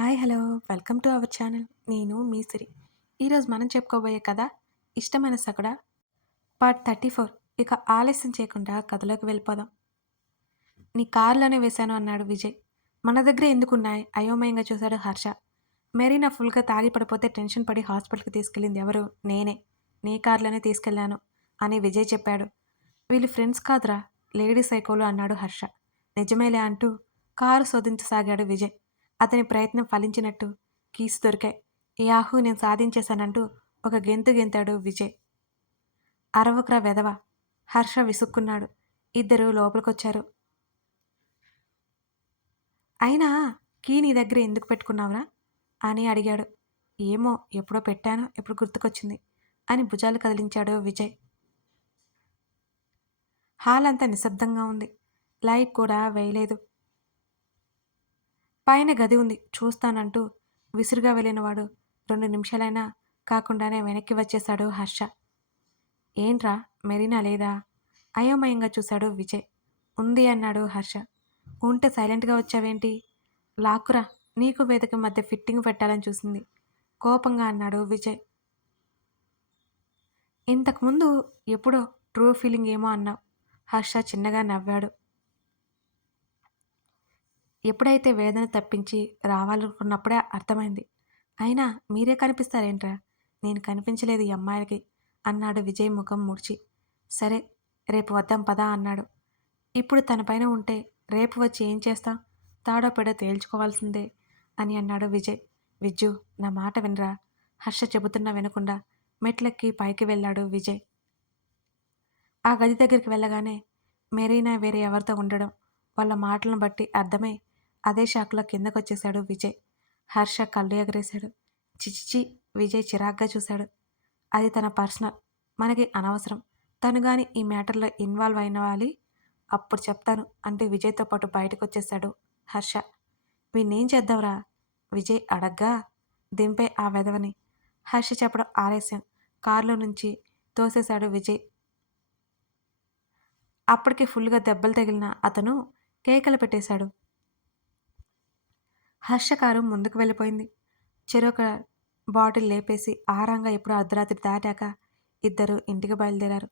Hi hello. Welcome to our channel. నేను మీ సిరి. ఈరోజు మనం చెప్పుకోబోయే కథ ఇష్టమైన సగడ పార్ట్ థర్టీ ఫోర్. ఇక ఆలస్యం చేయకుండా కథలోకి వెళ్ళిపోదాం. నీ కారులోనే వేశాను అన్నాడు విజయ్. మన దగ్గర ఎందుకున్నాయి? అయోమయంగా చూశాడు హర్ష. మెరీనా ఫుల్గా తాగి పడిపోతే టెన్షన్ పడి హాస్పిటల్కి తీసుకెళ్ళింది ఎవరు? నేనే. నీ కార్లోనే తీసుకెళ్ళాను అని విజయ్ చెప్పాడు. వీళ్ళు ఫ్రెండ్స్ కాదురా. లేడీ సైకోలు అన్నాడు హర్ష. నిజమేలే అంటూ కారు శోధించసాగాడు విజయ్. అతని ప్రయత్నం ఫలించినట్టు కీస్ దొరికాయి. యాహూ నేను సాధించేశానంటూ ఒక గెంతు గెంతాడు విజయ్. అరవకురా వెధవ హర్ష విసుక్కున్నాడు. ఇద్దరు లోపలికొచ్చారు. అయినా కీ నీ దగ్గర ఎందుకు పెట్టుకున్నావురా? అని అడిగాడు. ఏమో ఎప్పుడో పెట్టానో ఎప్పుడు గుర్తుకొచ్చింది అని భుజాలు కదిలించాడు విజయ్. హాల్ అంతా నిశ్శబ్దంగా ఉంది. లైట్ కూడా వేయలేదు. పైన గది ఉంది. చూస్తానంటూ విసురుగా వెళ్ళినవాడు రెండు నిమిషాలైనా కాకుండానే వెనక్కి వచ్చేశాడు హర్ష. ఏంట్రా మెరీనా లేదా? అయోమయంగా చూశాడు విజయ్. ఉంది అన్నాడు హర్ష. ఉంటే సైలెంట్గా వచ్చావేంటి? లాక్కురా నీకు వేదిక మధ్య ఫిట్టింగ్ పెట్టాలని చూసింది. కోపంగా అన్నాడు విజయ్. ఇంతకుముందు ఎప్పుడో ట్రూ ఫీలింగ్ ఏమో అన్నావు. హర్ష చిన్నగా నవ్వాడు. ఎప్పుడైతే వేదన తప్పించి రావాలనుకున్నప్పుడే అర్థమైంది. అయినా మీరే కనిపిస్తారేంట్రా? నేను కనిపించలేదు ఈ అమ్మాయిలకి అన్నాడు విజయ్ ముఖం ముడిచి. సరే రేపు వద్దాం పదా అన్నాడు. ఇప్పుడు తన పైన ఉంటే రేపు వచ్చి ఏం చేస్తాం? తాడో పెడో తేల్చుకోవాల్సిందే అని అన్నాడు విజయ్. విజ్జు నా మాట వినరా? హర్ష చెబుతున్నా వినకుండా మెట్లెక్కి పైకి వెళ్ళాడు విజయ్. ఆ గది దగ్గరికి వెళ్ళగానే మెరీనా వేరే ఎవరితో ఉండడం వాళ్ళ మాటలను బట్టి అర్థమై అదే షాక్లో కిందకొచ్చేశాడు విజయ్. హర్ష కళ్ళు ఎగరేశాడు చిచిచి విజయ్ చిరాగ్గా చూశాడు. అది తన పర్సనల్ మనకి అనవసరం. తను కానీ ఈ మ్యాటర్లో ఇన్వాల్వ్ అయిన వాలి? అప్పుడు చెప్తాను అంటే విజయ్తో పాటు బయటకు వచ్చేశాడు హర్ష. వీణేం చేద్దాంరా? విజయ్ అడగ్గా దింపే ఆ వెధవని. హర్ష చెప్పడం ఆలస్యం. కారులో నుంచి తోసేశాడు విజయ్. అప్పటికి ఫుల్గా దెబ్బలు తగిలిన అతను కేకలు పెట్టేశాడు. హర్షకారం ముందుకు వెళ్ళిపోయింది. చెరొక బాటిల్ లేపేసి ఆరంగా ఎప్పుడు అర్ధరాత్రి దాటాక ఇద్దరు ఇంటికి బయలుదేరారు.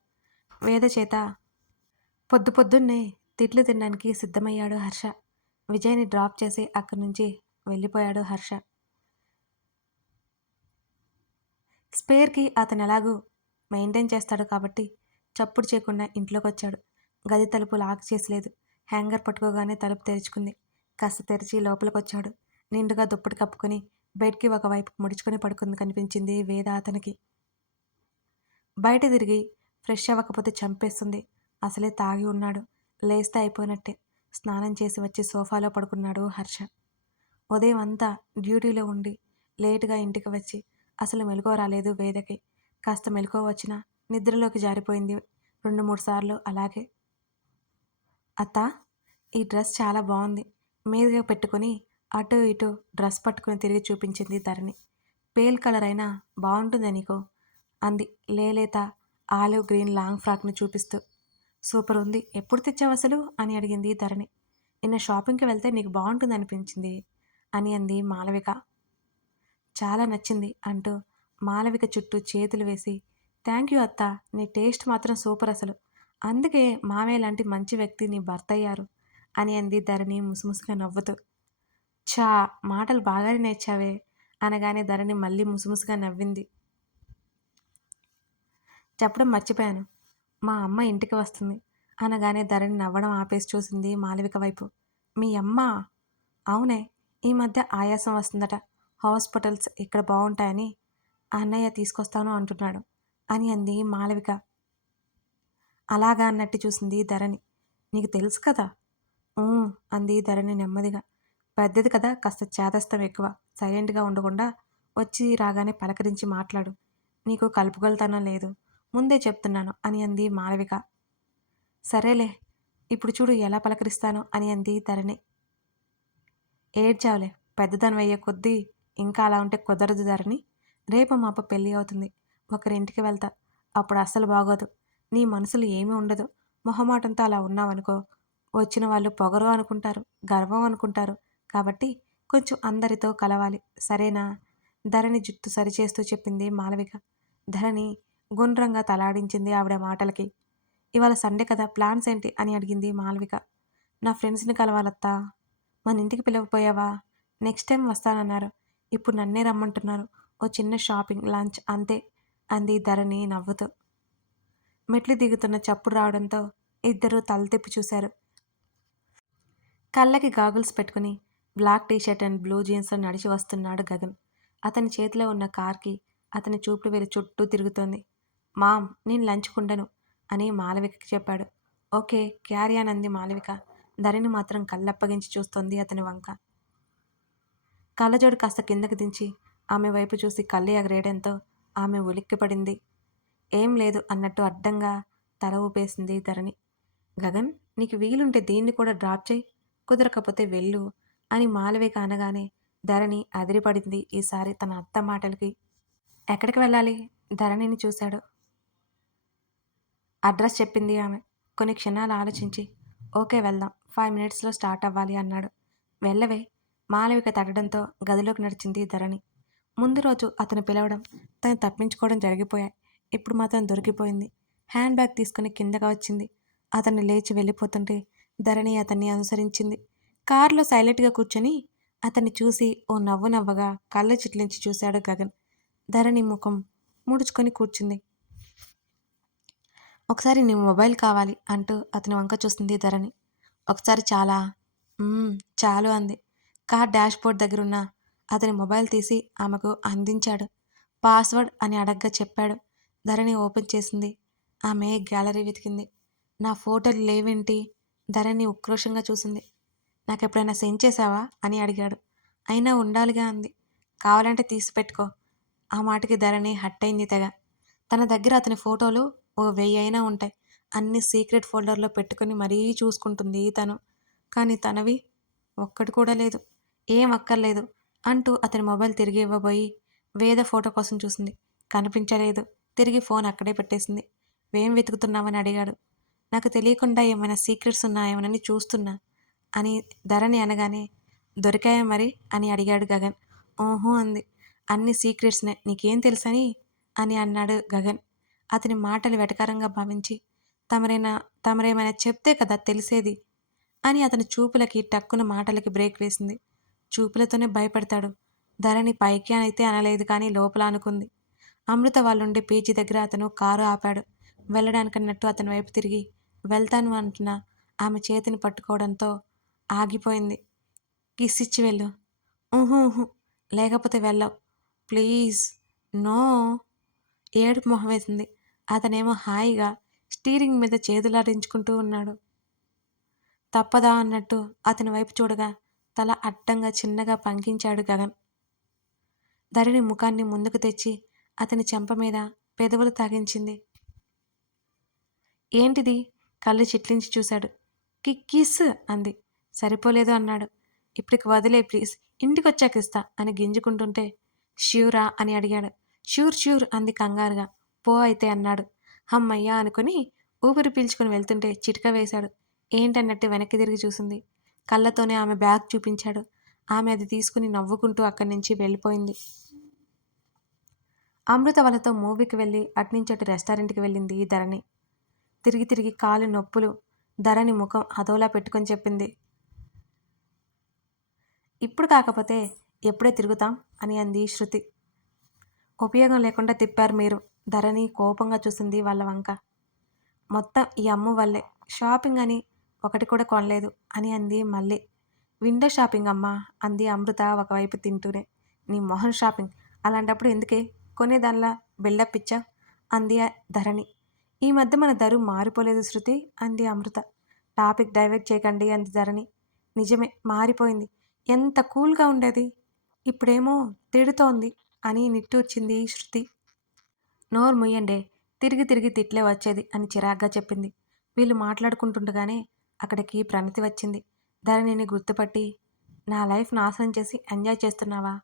వేద చేత పొద్దు పొద్దున్నే తిట్లు తినడానికి సిద్ధమయ్యాడు హర్ష. విజయ్ని డ్రాప్ చేసి అక్కడి నుంచి వెళ్ళిపోయాడు హర్ష. స్పేర్కి అతను ఎలాగూ మెయింటైన్ చేస్తాడు కాబట్టి చప్పుడు చేయకుండా ఇంట్లోకి వచ్చాడు గది తలుపు లాక్ చేసలేదు హ్యాంగర్ పట్టుకోగానే తలుపు తెరుచుకుంది. కాస్త తెరిచి లోపలికొచ్చాడు. నిండుగా దుప్పటి కప్పుకొని బెడ్కి ఒకవైపు ముడుచుకొని పడుకుంది కనిపించింది వేద అతనికి. బయట తిరిగి ఫ్రెష్ అవ్వకపోతే చంపేస్తుంది. అసలే తాగి ఉన్నాడు. లేస్తే అయిపోయినట్టే. స్నానం చేసి వచ్చి సోఫాలో పడుకున్నాడు హర్ష. ఉదయం అంతా డ్యూటీలో ఉండి లేటుగా ఇంటికి వచ్చి అసలు మెలకువ రాలేదు వేదకి. కాస్త మెలకువ వచ్చినా నిద్రలోకి జారిపోయింది రెండు మూడు సార్లు అలాగే. అత్త ఈ డ్రెస్ చాలా బాగుంది. మీదుగా పెట్టుకొని అటు ఇటు డ్రెస్ పట్టుకుని తిరిగి చూపించింది ధరణి. పేల్ కలర్ అయినా బాగుంటుంది నీకు? అంది లేలేత ఆలివ్ గ్రీన్ లాంగ్ ఫ్రాక్ని చూపిస్తూ. సూపర్ ఉంది. ఎప్పుడు తెచ్చావు అసలు? అని అడిగింది ధరణి. నిన్న షాపింగ్కి వెళ్తే నీకు బాగుంటుంది అనిపించింది అని అంది మాలవిక. చాలా నచ్చింది అంటూ మాలవిక చుట్టూ చేతులు వేసి థ్యాంక్ యూ అత్త. నీ టేస్ట్ మాత్రం సూపర్ అసలు. అందుకే మామయ్య లాంటి మంచి వ్యక్తి నీ భర్త అయ్యారు. అని అంది ధరణి ముసుముసుగా నవ్వుతూ. చా మాటలు బాగానే నేర్చావే అనగానే ధరణి మళ్ళీ ముసుముసుగా నవ్వింది. చెప్పడం మర్చిపోయాను. మా అమ్మ ఇంటికి వస్తుంది అనగానే ధరణి నవ్వడం ఆపేసి చూసింది మాలవిక వైపు. మీ అమ్మ? అవునే ఈ మధ్య ఆయాసం వస్తుందట. హాస్పిటల్స్ ఇక్కడ బాగుంటాయని అన్నయ్య తీసుకొస్తాను అంటున్నాడు అని అంది మాలవిక అలాగా అన్నట్టు చూసింది ధరణి. నీకు తెలుసు కదా అంది ధరణి నెమ్మదిగా. పెద్దది కదా కాస్త చేదస్తం ఎక్కువ. సైలెంట్గా ఉండకుండా వచ్చి రాగానే పలకరించి మాట్లాడు. నీకు కలుపుగలుతానో లేదు. ముందే చెప్తున్నాను అని అంది మాలవిక. సరేలే ఇప్పుడు చూడు ఎలా పలకరిస్తాను అని అంది ధరణి. ఏడ్చావులే పెద్దదనం అయ్యే కొద్దీ ఇంకా అలా ఉంటే కుదరదు ధరణి. రేపు మాప పెళ్ళి అవుతుంది. ఒకరింటికి వెళ్తా. అప్పుడు అస్సలు బాగోదు. నీ మనసులో ఏమీ ఉండదు. మొహమాటంతో అలా ఉన్నావనుకో. వచ్చిన వాళ్ళు పొగరు అనుకుంటారు గర్వం అనుకుంటారు. కాబట్టి కొంచెం అందరితో కలవాలి. సరేనా? ధరణి జుట్టు సరిచేస్తూ చెప్పింది మాలవిక. ధరణి గుండ్రంగా తలాడించింది ఆవిడ మాటలకి. ఇవాళ సండే కదా ప్లాన్స్ ఏంటి అని అడిగింది మాలవిక. నా ఫ్రెండ్స్ని కలవాలత్తా? మన ఇంటికి పిలవపోయావా? Next time వస్తానన్నారు. ఇప్పుడు నన్నే రమ్మంటున్నారు. ఓ చిన్న షాపింగ్ లంచ్ అంతే అంది ధరణి నవ్వుతూ. మెట్లు దిగుతున్న చప్పుడు రావడంతో ఇద్దరూ తల తిప్పి చూశారు. కళ్ళకి గాగుల్స్ పెట్టుకుని బ్లాక్ టీషర్ట్ అండ్ బ్లూ జీన్స్లో నడిచి వస్తున్నాడు గగన్. అతని చేతిలో ఉన్న కార్కి అతని చూపుడు వేలు చుట్టూ తిరుగుతోంది. మామ్ నేను లంచ్ కుండను అని మాలవికకి చెప్పాడు. ఓకే క్యారియాన్ అంది మాలవిక. ధరిని మాత్రం కళ్ళప్పగించి చూస్తోంది అతని వంక. కళ్ళజోడు కాస్త కిందకి దించి ఆమె వైపు చూసి కళ్ళు ఎగరేయడంతో ఆమె ఉలిక్కిపడింది. ఏం లేదు అన్నట్టు అడ్డంగా తల ఊపేసింది ధరణి. గగన్ నీకు వీలుంటే దీన్ని కూడా డ్రాప్ చేయి. కుదరకపోతే వెళ్ళు అని మాలవిక అనగానే ధరణి అదిరిపడింది ఈసారి తన అత్త మాటలకి. ఎక్కడికి వెళ్ళాలి? ధరణిని చూశాడు. అడ్రస్ చెప్పింది ఆమె. కొన్ని క్షణాలు ఆలోచించి ఓకే వెళ్దాం ఫైవ్ మినిట్స్లో స్టార్ట్ అవ్వాలి అన్నాడు. వెళ్ళవే మాలవిక తడడంతో గదిలోకి నడిచింది ధరణి. ముందు రోజు అతను పిలవడం తను తప్పించుకోవడం జరిగిపోయాయి. ఇప్పుడు మాత్రం దొరికిపోయింది. హ్యాండ్ బ్యాగ్ తీసుకుని కిందగా వచ్చింది. అతన్ని లేచి వెళ్ళిపోతుంటే ధరణి అతన్ని అనుసరించింది. కారులో సైలెంట్గా కూర్చొని అతన్ని చూసి ఓ నవ్వు నవ్వగా కళ్ళు చిట్లించి చూశాడు గగన్. ధరణి ముఖం ముడుచుకొని కూర్చుంది. ఒకసారి నీ మొబైల్ కావాలి అంటూ అతని వంక చూస్తుంది ధరణి. ఒకసారి చాలా. చాలు అంది. కార్ డాష్ బోర్డ్ దగ్గరున్న అతని మొబైల్ తీసి ఆమెకు అందించాడు. పాస్వర్డ్ అని అడగ్గా చెప్పాడు. ధరణి ఓపెన్ చేసింది. ఆమె గ్యాలరీ వెతికింది. నా ఫోటోలు లేవేంటి? ధరణి ఉక్రోషంగా చూసింది. నాకు ఎప్పుడైనా సెండ్ చేసావా అని అడిగాడు. అయినా ఉండాలిగా అంది. కావాలంటే తీసి పెట్టుకో. ఆ మాటకి ధరణి హట్ అయింది తెగ. తన దగ్గర అతని ఫోటోలు ఓ వెయ్యి అయినా ఉంటాయి. అన్ని సీక్రెట్ ఫోల్డర్లో పెట్టుకుని మరీ చూసుకుంటుంది తను. కానీ తనవి ఒక్కటి కూడా లేదు. ఏం అక్కర్లేదు అంటూ అతని మొబైల్ తిరిగి ఇవ్వబోయి వేద ఫోటో కోసం చూసింది. కనిపించలేదు. తిరిగి ఫోన్ అక్కడే పెట్టేసింది. ఏం వెతుకుతున్నావని అడిగాడు. నాకు తెలియకుండా ఏమైనా సీక్రెట్స్ ఉన్నాయేమోనని చూస్తున్నా అని ధరణి అనగానే దొరికాయా మరి? అని అడిగాడు గగన్. ఓహో అంది. అన్ని సీక్రెట్స్నే నీకేం తెలుసని? అని అన్నాడు గగన్. అతని మాటలు వెటకారంగా భావించి తమరైనా తమరేమైనా చెప్తే కదా తెలిసేది? అని అతని చూపులకి టక్కున మాటలకి బ్రేక్ వేసింది. చూపులతోనే భయపడతాడు. ధరణి పైకి అయితే అనలేదు కానీ లోపల అనుకుంది. అమృత వాళ్ళుండే పీజీ దగ్గర అతను కారు ఆపాడు. వెళ్ళడానికన్నట్టు అతని వైపు తిరిగి వెళ్తాను అంటున్న ఆమె చేతిని పట్టుకోవడంతో ఆగిపోయింది. కిస్ ఇచ్చి వెళ్ళు. ఊహు ఊహు లేకపోతే వెళ్ళవు. ప్లీజ్. నో. ఏడుపు మొహం వేసింది. అతనేమో హాయిగా స్టీరింగ్ మీద చేతులాడించుకుంటూ ఉన్నాడు. తప్పదా అన్నట్టు అతని వైపు చూడగా తల అడ్డంగా చిన్నగా పంకించాడు గగన్. ధరణి ముఖాన్ని ముందుకు తెచ్చి అతని చెంప మీద పెదవులు తాగించింది. ఏంటిది? కళ్ళు చిట్లించి చూశాడు. కిక్కిస్ అంది. సరిపోలేదు అన్నాడు. ఇప్పటికి వదిలే ప్లీజ్. ఇంటికి వచ్చాక ఇస్తా అని గింజుకుంటుంటే ష్యూరా అని అడిగాడు. ష్యూర్ ష్యూర్ అంది కంగారుగా. పో అయితే అన్నాడు. హమ్మయ్యా అనుకుని ఊపిరి పీల్చుకుని వెళ్తుంటే చిటిక వేశాడు. ఏంటన్నట్టు వెనక్కి తిరిగి చూసింది. కళ్ళతోనే ఆమె బ్యాగ్ చూపించాడు. ఆమె అది తీసుకుని నవ్వుకుంటూ అక్కడి నుంచి వెళ్ళిపోయింది. అమృత వాళ్ళతో మూవీకి వెళ్ళి అట్నుంచి అటు రెస్టారెంట్కి వెళ్ళింది ఈ ధరణి. తిరిగి తిరిగి కాలు నొప్పులు ధరణి ముఖం అదోలా పెట్టుకొని చెప్పింది. ఇప్పుడు కాకపోతే ఎప్పుడే తిరుగుతాం? అని అంది శృతి. ఉపయోగం లేకుండా తిప్పారు మీరు ధరణి కోపంగా చూసింది వాళ్ళ వంక. మొత్తం ఈ అమ్ము వల్లే. షాపింగ్ అని ఒకటి కూడా కొనలేదు అని అంది మళ్ళీ. విండో షాపింగ్ అమ్మా అంది అమృత ఒకవైపు తింటూనే. నీ మొహన్ షాపింగ్. అలాంటప్పుడు ఎందుకే? కొనేదానిలా బిల్డప్ ఇచ్చా? అంది ఆ ధరణి. ఈ మధ్య మన ధరు మారిపోలేదు శృతి అంది అమృత. టాపిక్ డైవర్ట్ చేయకండి అంది ధరణి. నిజమే మారిపోయింది. ఎంత కూల్గా ఉండేది. ఇప్పుడేమో తిడుతోంది అని నిట్టూర్చింది శృతి. నోరు ముయ్యండే తిరిగి తిరిగి తిట్లే వచ్చేది అని చిరాగ్గా చెప్పింది. వీళ్ళు మాట్లాడుకుంటుండగానే అక్కడికి ప్రణతి వచ్చింది. ధరణిని గుర్తుపట్టి నా లైఫ్ నాశనం చేసి ఎంజాయ్ చేస్తున్నావా?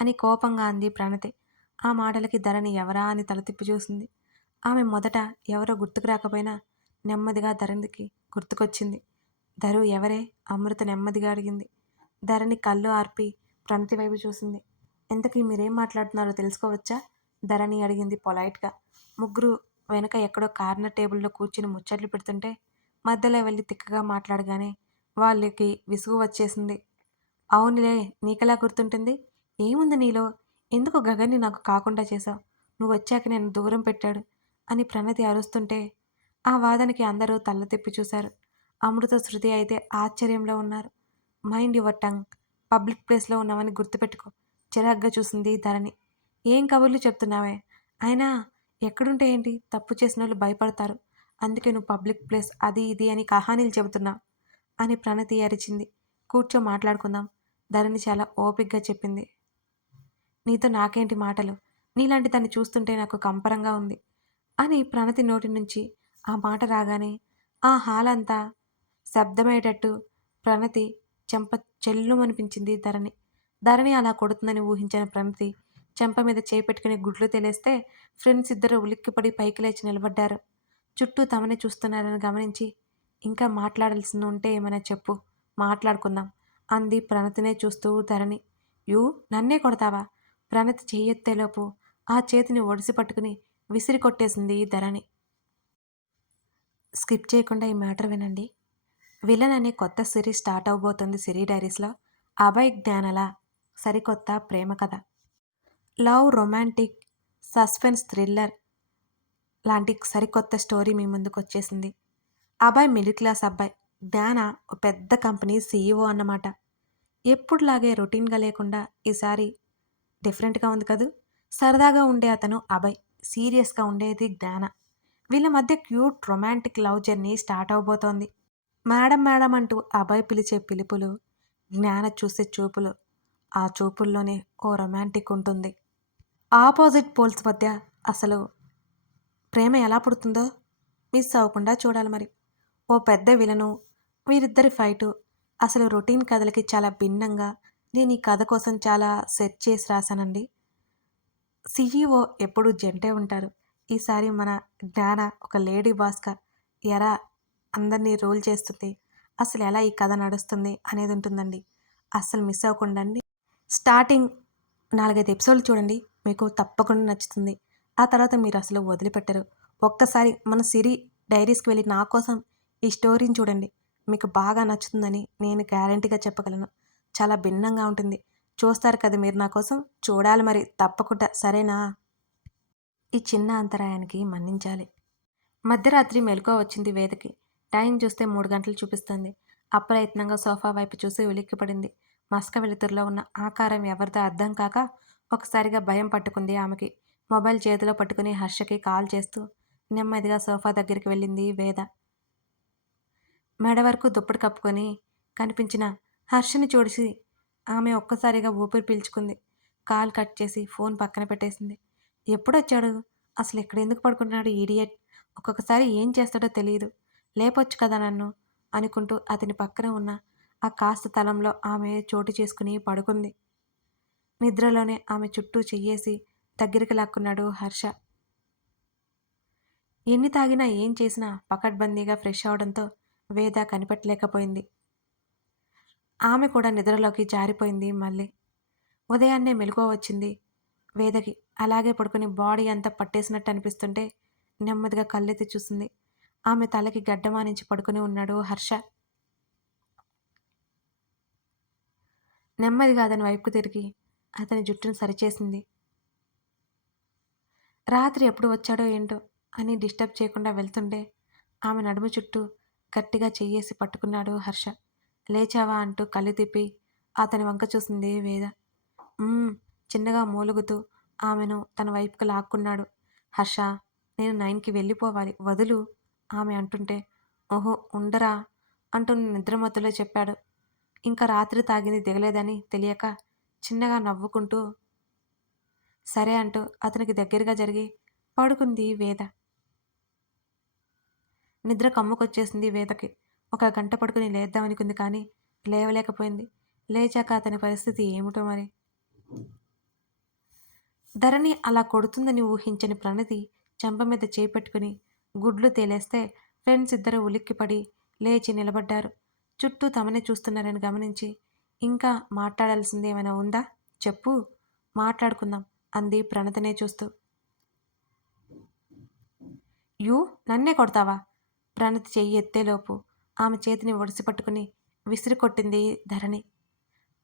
అని కోపంగా అంది ప్రణతి. ఆ మాటలకి ధరణి ఎవరా అని తల తిప్పి చూసింది. ఆమె మొదట ఎవరో గుర్తుకు రాకపోయినా నెమ్మదిగా ధరణికి గుర్తుకొచ్చింది. ధరు ఎవరే? అమృత నెమ్మదిగా అడిగింది. ధరణి కళ్ళు ఆర్పి ప్రణతి వైపు చూసింది. ఇంతకీ మీరేం మాట్లాడుతున్నారో తెలుసుకోవచ్చా? ధరణి అడిగింది పొలైట్గా. ముగ్గురు వెనక ఎక్కడో కార్నర్ టేబుల్లో కూర్చుని ముచ్చట్లు పెడుతుంటే మధ్యలో వెళ్ళి తిక్కగా మాట్లాడగానే వాళ్ళకి విసుగు వచ్చేసింది. అవునులే నీకెలా గుర్తుంటుంది? ఏముంది నీలో? ఎందుకు గగన్ని నాకు కాకుండా చేశావు? నువ్వు వచ్చాక నేను దూరం పెట్టాడు. అని ప్రణతి అరుస్తుంటే ఆ వాదనకి అందరూ తల్ల తిప్పి చూశారు. అమృత శృతి అయితే ఆశ్చర్యంలో ఉన్నారు. Mind your tongue. పబ్లిక్ ప్లేస్లో ఉన్నామని గుర్తుపెట్టుకో. చిరాగ్గా చూసింది ధరణి. ఏం కబుర్లు చెప్తున్నావే? అయినా ఎక్కడుంటే ఏంటి? తప్పు చేసిన వాళ్ళు భయపడతారు. అందుకే నువ్వు పబ్లిక్ ప్లేస్ అది ఇది అని కహానీలు చెబుతున్నావు అని ప్రణతి అరిచింది. కూర్చో మాట్లాడుకుందాం. ధరణి చాలా ఓపిగ్గా చెప్పింది. నీతో నాకేంటి మాటలు? నీలాంటి దాన్ని చూస్తుంటే నాకు కంపరంగా ఉంది. అని ప్రణతి నోటి నుంచి ఆ మాట రాగానే ఆ హాల్ అంతా శబ్దమయ్యేటట్టు ప్రణతి చెంప చెల్లుమనిపించింది ధరణి. ధరణి అలా కొడుతుందని ఊహించిన ప్రణతి చెంప మీద చేయి పెట్టుకుని గుడ్లు తెలిస్తే ఫ్రెండ్స్ ఇద్దరు ఉలిక్కిపడి పైకి లేచి నిలబడ్డారు. చుట్టూ తమనే చూస్తున్నారని గమనించి ఇంకా మాట్లాడాల్సి ఉంటే ఏమైనా చెప్పు మాట్లాడుకుందాం అంది ప్రణతినే చూస్తూ ధరణి. యూ నన్నే కొడతావా? ప్రణతి చెయ్యెత్తేలోపు ఆ చేతిని ఒడిసి పట్టుకుని విసిరి కొట్టేసింది ధరణి. స్కిప్ చేయకుండా ఈ మ్యాటర్ వినండి. విలన్ అనే కొత్త సిరీస్ స్టార్ట్ అవబోతుంది సిరీ డైరీస్లో. అభయ్ జ్ఞానల సరికొత్త ప్రేమ కథ. లవ్ రొమాంటిక్ సస్పెన్స్ థ్రిల్లర్ లాంటి సరికొత్త స్టోరీ మీ ముందుకు వచ్చేసింది అబ్బాయి మిడిల్ క్లాస్ అబ్బాయి. జ్ఞాన ఒక పెద్ద కంపెనీ సీఈఓ అన్నమాట. ఎప్పుడులాగే రొటీన్గా లేకుండా ఈసారి డిఫరెంట్గా ఉంది కదూ? సరదాగా ఉండే అతను అభయ్. సీరియస్గా ఉండేది జ్ఞాన. వీళ్ళ మధ్య cute romantic love journey start అవబోతోంది. Madam madam అంటూ అభయ పిలిచే పిలుపులు జ్ఞాన చూసే చూపులు. ఆ చూపుల్లోనే ఓ రొమాంటిక్ ఉంటుంది. ఆపోజిట్ పోల్స్ మధ్య అసలు ప్రేమ ఎలా పుడుతుందో మిస్ అవ్వకుండా చూడాలి మరి. ఓ పెద్ద విలను వీరిద్దరి ఫైటు అసలు రొటీన్ కథలకి చాలా భిన్నంగా నేను ఈ కథ కోసం చాలా సెర్చ్ చేసి రాశానండి. సిఈఓ ఎప్పుడు జంటే ఉంటారు. ఈసారి మన జ్ఞాన ఒక లేడీ బాస్గా ఎరా అందరినీ రోల్ చేస్తుంది? అసలు ఎలా ఈ కథ నడుస్తుంది అనేది ఉంటుందండి. అస్సలు మిస్ అవ్వకుండా అండి స్టార్టింగ్ నాలుగైదు ఎపిసోడ్లు చూడండి మీకు తప్పకుండా నచ్చుతుంది. ఆ తర్వాత మీరు అసలు వదిలిపెట్టరు. ఒక్కసారి మన సిరి డైరీస్కి వెళ్ళి నా కోసం ఈ స్టోరీని చూడండి. మీకు బాగా నచ్చుతుందని నేను గ్యారంటీగా చెప్పగలను. చాలా భిన్నంగా ఉంటుంది. చూస్తారు కదా మీరు నా కోసం. చూడాలి మరి తప్పకుండా. సరేనా? ఈ చిన్న అంతరాయానికి మన్నించాలి. మధ్యరాత్రి మెలకువ వచ్చింది వేదకి. టైం చూస్తే మూడు గంటలు చూపిస్తుంది. అప్రయత్నంగా సోఫా వైపు చూసి ఉలిక్కిపడింది. మస్క వెలుతురులో ఉన్న ఆకారం ఎవరిదో అర్థం కాక ఒకసారిగా భయం పట్టుకుంది ఆమెకి. మొబైల్ చేతిలో పట్టుకుని హర్షకి కాల్ చేస్తూ నెమ్మదిగా సోఫా దగ్గరికి వెళ్ళింది వేద. మెడ వరకు దుప్పటి కప్పుకొని కనిపించిన హర్షని చూడిసి ఆమె ఒక్కసారిగా ఊపిరి పీల్చుకుంది. కాల్ కట్ చేసి ఫోన్ పక్కన పెట్టేసింది. ఎప్పుడొచ్చాడు? అసలు ఇక్కడ ఎందుకు పడుకుంటున్నాడు ఈడియట్ ఒక్కొక్కసారి ఏం చేస్తాడో తెలియదు లేపొచ్చు కదా నన్ను అనుకుంటూ అతని పక్కన ఉన్న ఆ కాస్త తలంలో ఆమె చోటు చేసుకుని పడుకుంది. నిద్రలోనే ఆమె చుట్టూ చెయ్యేసి దగ్గరికి లాక్కున్నాడు హర్ష. ఎన్ని తాగినా ఏం చేసినా పకడ్బందీగా ఫ్రెష్ అవడంతో వేద కనిపెట్టలేకపోయింది. ఆమె కూడా నిద్రలోకి జారిపోయింది మళ్ళీ. ఉదయాన్నే మెలకువ వచ్చింది. వేదకి అలాగే పడుకుని బాడీ అంతా పట్టేసినట్టు అనిపిస్తుంటే నెమ్మదిగా కళ్ళెత్తి చూసింది. ఆమె తలకి గడ్డమానించి పడుకుని ఉన్నాడు హర్ష. నెమ్మదిగా అతని వైపుకు తిరిగి అతని జుట్టును సరిచేసింది. రాత్రి ఎప్పుడు వచ్చాడో ఏంటో అని డిస్టర్బ్ చేయకుండా వెళ్తుంటే ఆమె నడుము చుట్టూ గట్టిగా చెయ్యేసి పట్టుకున్నాడు హర్ష. లేచావా అంటూ కళ్ళు తిప్పి అతని వంక చూసింది వేద. చిన్నగా మూలుగుతూ ఆమెను తన వైపుకు లాక్కున్నాడు. హర్ష నేను నైన్కి వెళ్ళిపోవాలి వదులు ఆమె అంటుంటే. ఓహో ఉండరా అంటూ నిద్రమత్తులో చెప్పాడు. ఇంకా రాత్రి తాగింది దిగలేదని తెలియక చిన్నగా నవ్వుకుంటూ సరే అంటూ అతనికి దగ్గరగా జరిగి పడుకుంది వేద. నిద్ర కమ్ముకొచ్చేసింది వేదకి. ఒక గంట పడుకుని లేద్దామనుకుంది కానీ లేవలేకపోయింది. లేచాక అతని పరిస్థితి ఏమిటో మరి? ధరణి అలా కొడుతుందని ఊహించని ప్రణతి చెంప మీద చేపెట్టుకుని గుడ్లు తేలేస్తే ఫ్రెండ్స్ ఇద్దరు ఉలిక్కిపడి లేచి నిలబడ్డారు. చుట్టూ తమనే చూస్తున్నారని గమనించి ఇంకా మాట్లాడాల్సింది ఏమైనా ఉందా? చెప్పు. మాట్లాడుకుందాం అంది ప్రణతినే చూస్తూ. యూ నన్నే కొడతావా? ప్రణతి చెయ్యి ఎత్తేలోపు ఆమె చేతిని ఒడిసి పట్టుకుని విసిరి కొట్టింది Dharani.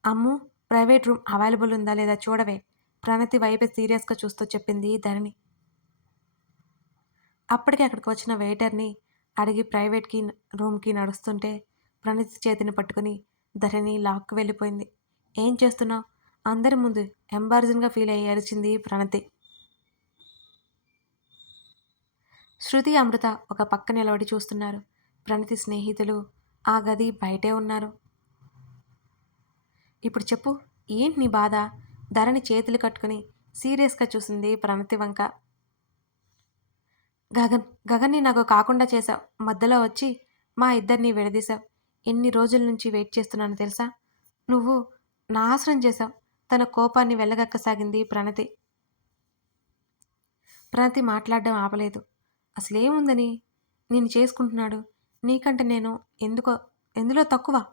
Ammu private room available ఉందా లేదా చూడవే ప్రణతి వైపే సీరియస్గా చూస్తూ చెప్పింది ధరణి. అప్పటికే అక్కడికి వచ్చిన వెయిటర్ని అడిగి ప్రైవేట్కి రూమ్కి నడుస్తుంటే ప్రణతి చేతిని పట్టుకుని ధరణి లాక్కు వెళ్ళిపోయింది. ఏం చేస్తున్నావు? అందరి ముందు ఎంబార్జన్గా ఫీల్ అయ్యి అరిచింది ప్రణతి. శృతి అమృత ఒక పక్క నిలబడి చూస్తున్నారు. ప్రణతి స్నేహితులు ఆ గది బయటే ఉన్నారు. ఇప్పుడు చెప్పు ఏంటి నీ బాధ? ధరణి చేతులు కట్టుకుని సీరియస్గా చూసింది ప్రణతి వంక. గగన్ గగన్ని నాకు కాకుండా చేశావు. మధ్యలో వచ్చి మా ఇద్దరిని విడదీశావు. ఎన్ని రోజుల నుంచి వెయిట్ చేస్తున్నాను తెలుసా? నువ్వు నాశనం చేశావు. తన కోపాన్ని వెళ్ళగక్కసాగింది ప్రణతి. ప్రణతి మాట్లాడడం ఆపలేదు. అసలేముందని? నేను చేసుకుంటున్నాడు. నీకంటే నేను ఎందుకో ఎందులో తక్కువ?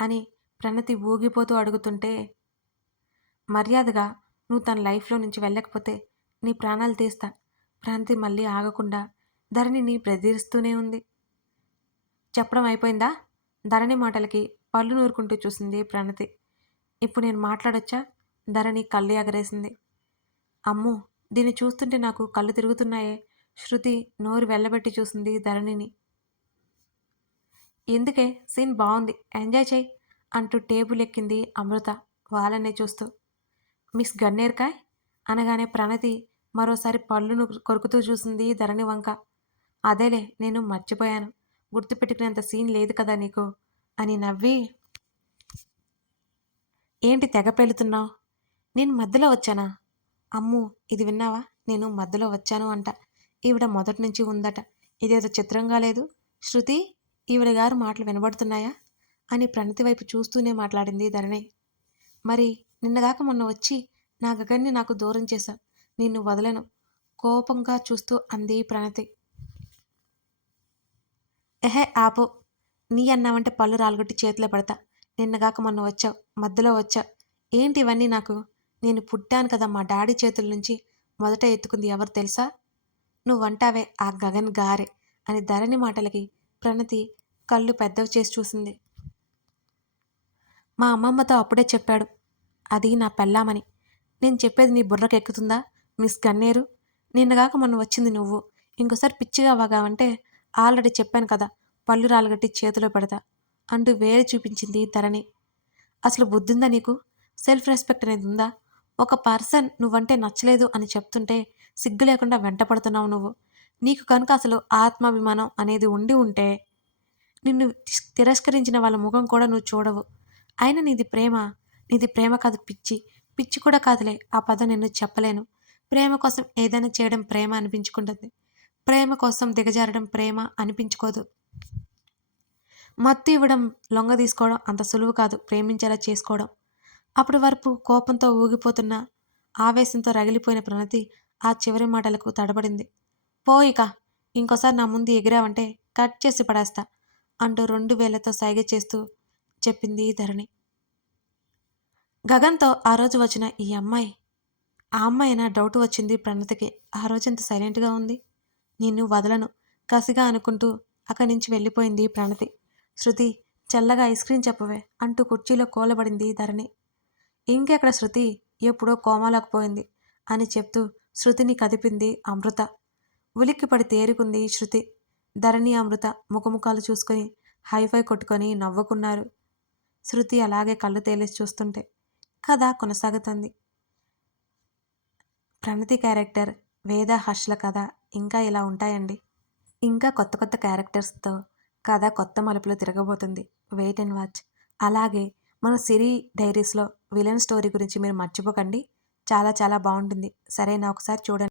అని ప్రణతి ఊగిపోతూ అడుగుతుంటే మర్యాదగా నువ్వు తన లైఫ్లో నుంచి వెళ్ళకపోతే నీ ప్రాణాలు తీస్తా. ప్రణతి మళ్ళీ ఆగకుండా ధరణిని ప్రదీరిస్తూనే ఉంది. చెప్పడం అయిపోయిందా? ధరణి మాటలకి పళ్ళు నూరుకుంటూ చూసింది ప్రణతి. ఇప్పుడు నేను మాట్లాడొచ్చా? ధరణి కళ్ళు ఎగరేసింది. అమ్ము దీన్ని చూస్తుంటే నాకు కళ్ళు తిరుగుతున్నాయే. శృతి నోరు వెళ్ళబెట్టి చూసింది ధరణిని. ఎందుకే? సీన్ బాగుంది. ఎంజాయ్ చేయి అంటూ టేబుల్ ఎక్కింది అమృత వాళ్ళనే చూస్తూ. మిస్ గన్నేర్కాయ్? అనగానే ప్రణతి మరోసారి పళ్ళును కొరుకుతూ చూసింది ధరణి వంక. అదేలే నేను మర్చిపోయాను. గుర్తుపెట్టుకునేంత సీన్ లేదు కదా నీకు? అని నవ్వి. ఏంటి తెగ పెళ్తున్నావు నేను మధ్యలో వచ్చానా? అమ్ము ఇది విన్నావా? నేను మధ్యలో వచ్చాను అంట. ఈవిడ మొదటి నుంచి ఉందట. ఇదేదో చిత్రంగా లేదు. శృతి? ఈవిడ గారు మాటలు వినబడుతున్నాయా? అని ప్రణతి వైపు చూస్తూనే మాట్లాడింది ధరణి. మరి నిన్నగాక మొన్న వచ్చి నా గగన్ని నాకు దూరం చేశా. నిన్ను వదలను. కోపంగా చూస్తూ అంది ప్రణతి. ఎహే ఆపో. నీ అన్నావంటే పళ్ళు రాలగొట్టి చేతిలో పడతా. నిన్నగాక మొన్న వచ్చావు. మధ్యలో వచ్చావు ఏంటి ఇవన్నీ నాకు? నేను పుట్టాను కదా మా డాడీ చేతుల నుంచి మొదట ఎత్తుకుంది ఎవరు తెలుసా? నువ్వంటావే ఆ గగన్ గారే అని ధరణి మాటలకి ప్రణతి కళ్ళు పెద్దవి చేసి చూసింది. మా అమ్మమ్మతో అప్పుడే చెప్పాడు అది నా పెళ్ళామని. నేను చెప్పేది నీ బుర్రకెక్కుతుందా మిస్ గన్నేరు నిన్నగాక మొన్న వచ్చింది నువ్వు. ఇంకోసారి పిచ్చిగా వాగావంటే ఆల్రెడీ చెప్పాను కదా పళ్ళు రాలగట్టి చేతిలో పెడతా అంటూ వేరే చూపించింది ధరణి. అసలు బుద్ధిందా నీకు? సెల్ఫ్ రెస్పెక్ట్ అనేది ఉందా? ఒక పర్సన్ నువ్వంటే నచ్చలేదు అని చెప్తుంటే సిగ్గు లేకుండా వెంటపడుతున్నావు నువ్వు. నీకు కనుక అసలు ఆత్మాభిమానం అనేది ఉండి ఉంటే నిన్ను తిరస్కరించిన వాళ్ళ ముఖం కూడా నువ్వు చూడవు. అయినా నీది ప్రేమ నీది ప్రేమ కాదు పిచ్చి. పిచ్చి కూడా కాదులే ఆ పదం నిన్ను చెప్పలేను. ప్రేమ కోసం ఏదైనా చేయడం ప్రేమ అనిపించుకుంటుంది. ప్రేమ కోసం దిగజారడం ప్రేమ అనిపించుకోదు. మత్తు ఇవ్వడం లొంగ తీసుకోవడం అంత సులువు కాదు ప్రేమించేలా చేసుకోవడం. అప్పటి వరకు కోపంతో ఊగిపోతున్న ఆవేశంతో రగిలిపోయిన ప్రణతి ఆ చివరి మాటలకు తడబడింది. పోయిక ఇంకోసారి నా ముందు ఎగిరావంటే కట్ చేసి పడేస్తా అంటూ రెండు వేలతో సైగ చేస్తూ చెప్పింది ధరణి. గగన్తో ఆ రోజు వచ్చిన ఈ అమ్మాయి ఆ అమ్మాయి డౌట్ వచ్చింది ప్రణతికి. ఆ రోజు ఎంత సైలెంట్గా ఉంది? నిన్ను వదలను కసిగా అనుకుంటూ అక్కడి నుంచి వెళ్ళిపోయింది ప్రణతి. శృతి చల్లగా ఐస్ క్రీమ్ చెప్పవే అంటూ కుర్చీలో కోలబడింది ధరణి. ఇంకెక్కడ శృతి? ఎప్పుడో కోమాలకు పోయింది అని చెప్తూ శృతిని కదిపింది అమృత. ఉలిక్కిపడి తేరుకుంది శృతి. ధరణి అమృత ముఖముఖాలు చూసుకొని హైఫై కొట్టుకొని నవ్వుకున్నారు. శృతి అలాగే కళ్ళు తేలేసి చూస్తుంటే కథ కొనసాగుతుంది. ప్రణతి క్యారెక్టర్ వేద హర్షల కథ. ఇంకా ఇలా ఉంటాయండి. ఇంకా కొత్త కొత్త క్యారెక్టర్స్తో కథ కొత్త మలుపులు తిరగబోతుంది. Wait and watch. అలాగే మన సిరి డైరీస్లో విలన్ స్టోరీ గురించి మీరు మర్చిపోకండి. చాలా చాలా బాగుంటుంది. సరేనా? ఒకసారి చూడండి.